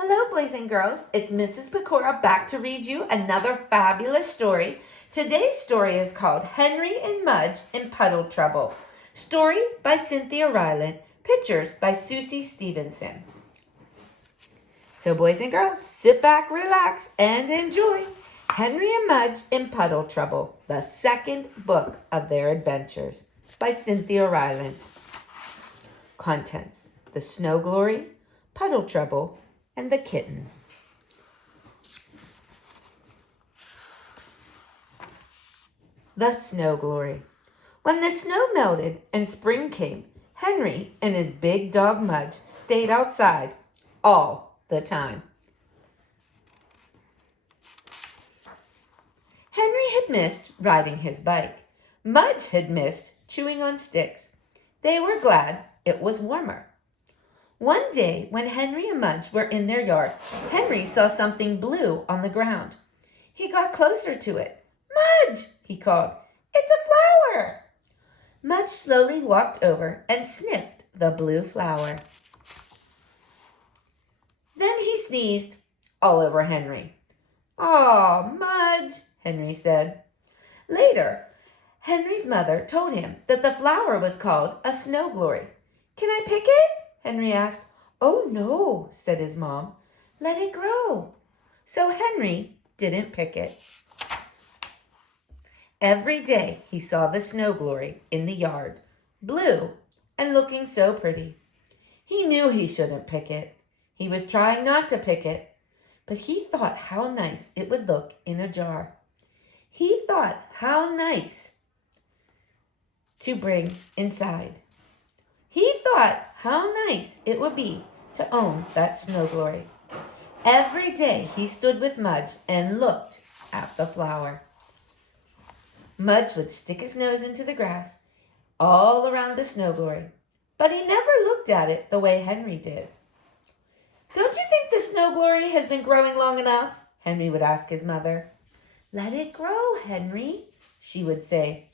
Hello, boys and girls. It's Mrs. Pecora back to read you another fabulous story. Today's story is called Henry and Mudge in Puddle Trouble. Story by Cynthia Ryland. Pictures by Susie Stevenson. So, boys and girls, sit back, relax, and enjoy Henry and Mudge in Puddle Trouble, the second book of their adventures by Cynthia Ryland. Contents: the Snow Glory, Puddle Trouble, and the Kittens. The Snow Glory. When the snow melted and spring came, Henry and his big dog Mudge stayed outside all the time. Henry had missed riding his bike. Mudge had missed chewing on sticks. They were glad it was warmer. One day, when Henry and Mudge were in their yard, Henry saw something blue on the ground. He got closer to it. "Mudge!" he called. "It's a flower!" Mudge slowly walked over and sniffed the blue flower. Then he sneezed all over Henry. "Aw, Mudge," Henry said. Later, Henry's mother told him that the flower was called a snow glory. "Can I pick it?" Henry asked. "Oh, no," said his mom. "Let it grow." So Henry didn't pick it. Every day he saw the snow glory in the yard, blue and looking so pretty. He knew he shouldn't pick it. He was trying not to pick it, but he thought how nice it would look in a jar. He thought how nice to bring inside. He thought how nice it would be to own that snow glory. Every day he stood with Mudge and looked at the flower. Mudge would stick his nose into the grass all around the snow glory, but he never looked at it the way Henry did. "Don't you think the snow glory has been growing long enough?" Henry would ask his mother. "Let it grow, Henry," she would say.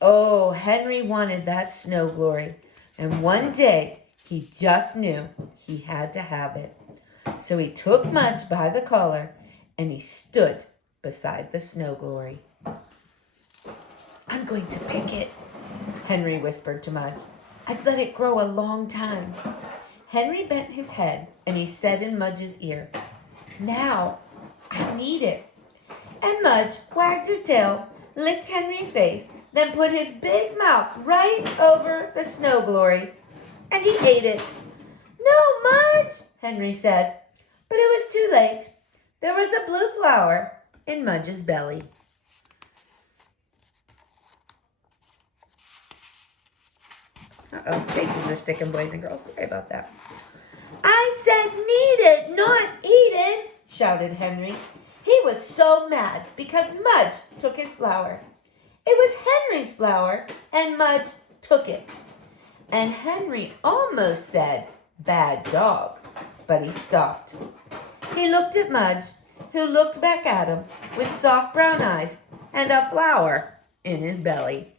Oh, Henry wanted that snow glory, and one day he just knew he had to have it. So he took Mudge by the collar and he stood beside the snow glory. "I'm going to pick it," Henry whispered to Mudge. "I've let it grow a long time." Henry bent his head and he said in Mudge's ear, "Now I need it." And Mudge wagged his tail, licked Henry's face, then put his big mouth right over the snow glory, and he ate it. "No, Mudge," Henry said, but it was too late. There was a blue flower in Mudge's belly. Uh-oh, pages are sticking, boys and girls. Sorry about that. "I said need it, not eat it," shouted Henry. He was so mad because Mudge took his flower. It was Henry's flower, and Mudge took it. And Henry almost said, "Bad dog," but he stopped. He looked at Mudge, who looked back at him with soft brown eyes and a flower in his belly.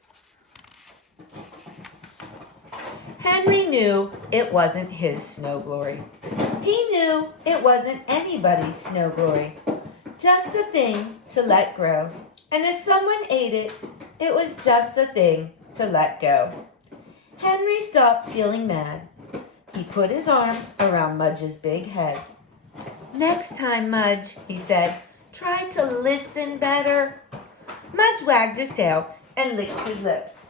Henry knew it wasn't his snow glory. He knew it wasn't anybody's snow glory. Just a thing to let grow. And if someone ate it, it was just a thing to let go. Henry stopped feeling mad. He put his arms around Mudge's big head. "Next time, Mudge," he said, "try to listen better." Mudge wagged his tail and licked his lips.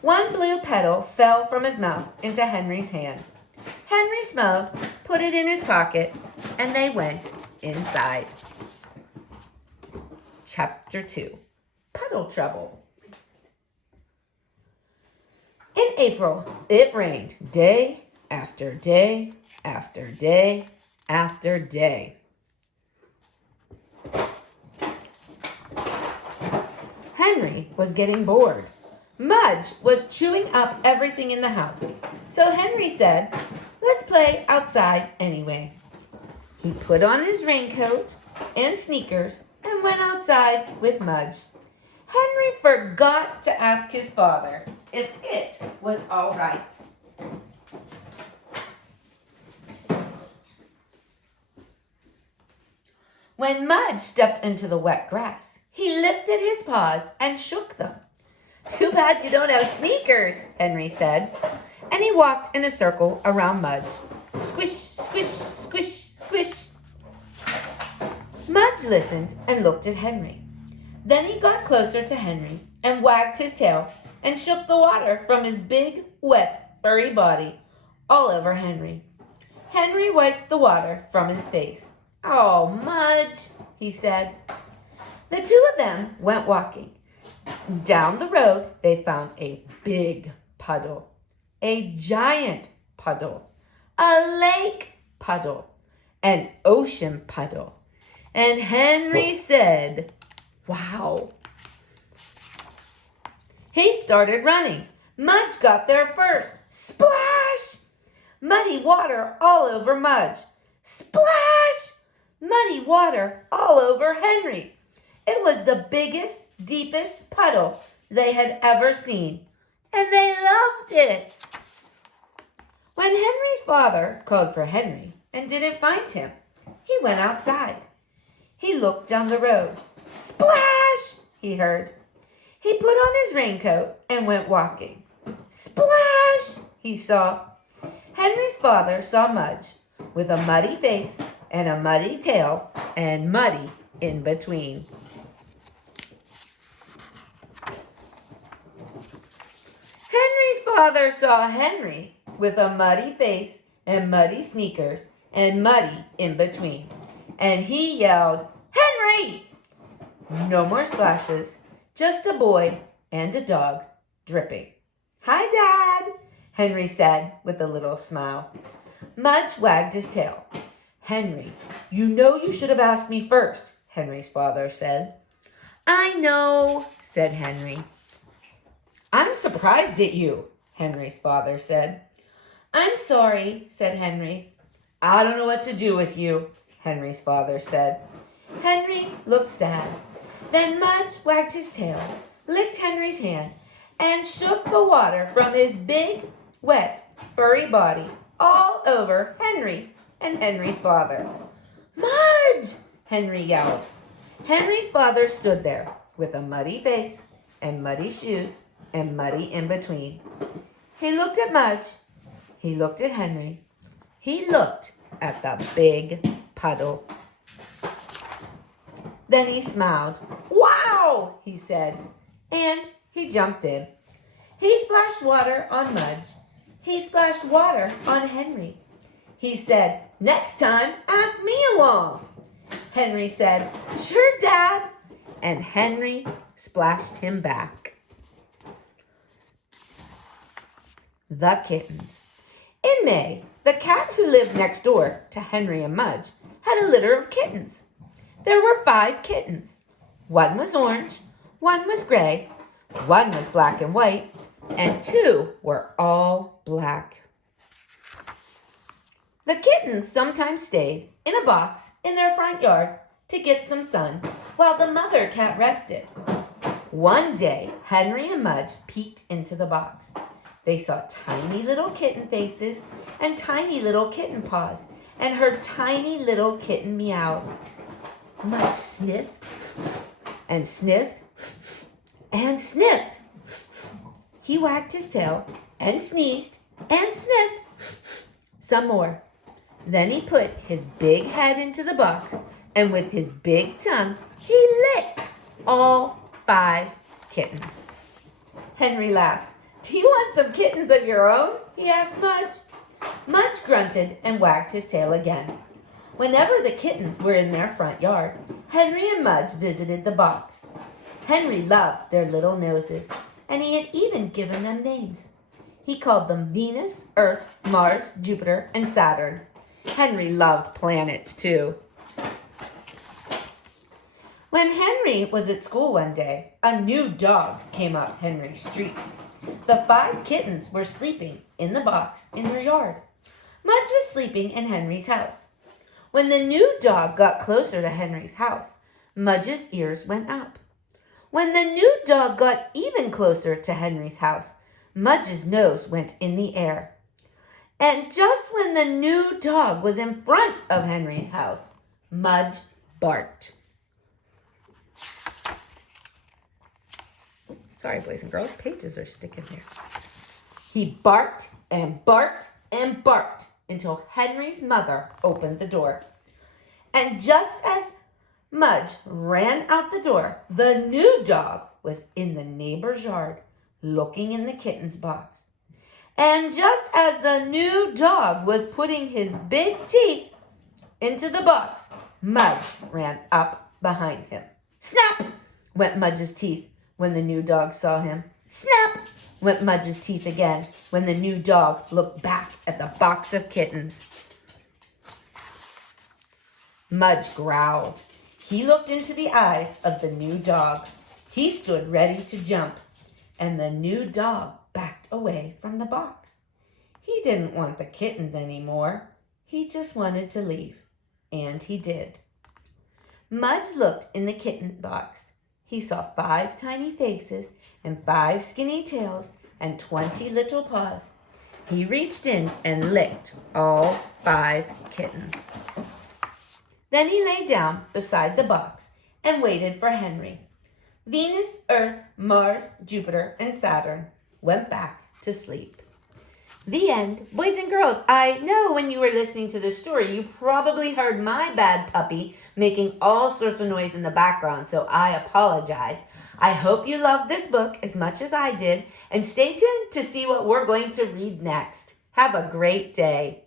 One blue petal fell from his mouth into Henry's hand. Henry smiled, put it in his pocket, and they went inside. Chapter 2. Puddle Trouble. In April, it rained day after day after day after day. Henry was getting bored. Mudge was chewing up everything in the house. So Henry said, "Let's play outside anyway." He put on his raincoat and sneakers and went outside with Mudge. Henry forgot to ask his father if it was all right. When Mudge stepped into the wet grass, he lifted his paws and shook them. "Too bad you don't have sneakers," Henry said, and he walked in a circle around Mudge. Squish, squish, squish, squish. Mudge listened and looked at Henry. Then he got closer to Henry and wagged his tail and shook the water from his big, wet, furry body all over Henry. Henry wiped the water from his face. "Oh, Mudge," he said. The two of them went walking. Down the road, they found a big puddle, a giant puddle, a lake puddle, an ocean puddle. And Henry said, "Wow." He started running. Mudge got there first. Splash! Muddy water all over Mudge. Splash! Muddy water all over Henry. It was the biggest, deepest puddle they had ever seen, and they loved it. When Henry's father called for Henry and didn't find him, he went outside. He looked down the road. Splash! He heard. He put on his raincoat and went walking. Splash! He saw. Henry's father saw Mudge with a muddy face and a muddy tail and muddy in between. Henry's father saw Henry with a muddy face and muddy sneakers and muddy in between. And he yelled, "Henry!" No more splashes, just a boy and a dog dripping. "Hi, Dad," Henry said with a little smile. Mudge wagged his tail. "Henry, you know you should have asked me first," Henry's father said. "I know," said Henry. "I'm surprised at you," Henry's father said. "I'm sorry," said Henry. "I don't know what to do with you," Henry's father said. Henry looked sad. Then Mudge wagged his tail, licked Henry's hand, and shook the water from his big, wet, furry body all over Henry and Henry's father. "Mudge!" Henry yelled. Henry's father stood there with a muddy face and muddy shoes and muddy in between. He looked at Mudge. He looked at Henry. He looked at the big puddle. Then he smiled. "Wow!" he said, and he jumped in. He splashed water on Mudge. He splashed water on Henry. He said, "Next time, ask me along." Henry said, "Sure, Dad." And Henry splashed him back. The Kittens. In May, the cat who lived next door to Henry and Mudge had a litter of kittens. There were 5 kittens. One was orange, one was gray, one was black and white, and 2 were all black. The kittens sometimes stayed in a box in their front yard to get some sun while the mother cat rested. One day, Henry and Mudge peeked into the box. They saw tiny little kitten faces and tiny little kitten paws and heard tiny little kitten meows. Mudge sniffed and sniffed and sniffed. He wagged his tail and sneezed and sniffed some more. Then he put his big head into the box and with his big tongue, he licked all 5 kittens. Henry laughed. "Do you want some kittens of your own?" he asked Mudge. Mudge grunted and wagged his tail again. Whenever the kittens were in their front yard, Henry and Mudge visited the box. Henry loved their little noses, and he had even given them names. He called them Venus, Earth, Mars, Jupiter, and Saturn. Henry loved planets, too. When Henry was at school one day, a new dog came up Henry's street. The 5 kittens were sleeping in the box in their yard. Mudge was sleeping in Henry's house. When the new dog got closer to Henry's house, Mudge's ears went up. When the new dog got even closer to Henry's house, Mudge's nose went in the air. And just when the new dog was in front of Henry's house, Mudge barked. Sorry, boys and girls, pages are sticking here. He barked and barked and barked until Henry's mother opened the door. And just as Mudge ran out the door, the new dog was in the neighbor's yard looking in the kitten's box. And just as the new dog was putting his big teeth into the box, Mudge ran up behind him. Snap! Went Mudge's teeth when the new dog saw him. Snap! Went Mudge's teeth again when the new dog looked back at the box of kittens. Mudge growled. He looked into the eyes of the new dog. He stood ready to jump, and the new dog backed away from the box. He didn't want the kittens anymore. He just wanted to leave, and he did. Mudge looked in the kitten box. He saw 5 tiny faces and 5 skinny tails and 20 little paws. He reached in and licked all 5 kittens. Then he lay down beside the box and waited for Henry. Venus, Earth, Mars, Jupiter, and Saturn went back to sleep. The end. Boys and girls, I know when you were listening to this story, you probably heard my bad puppy making all sorts of noise in the background, so I apologize. I hope you loved this book as much as I did, and stay tuned to see what we're going to read next. Have a great day.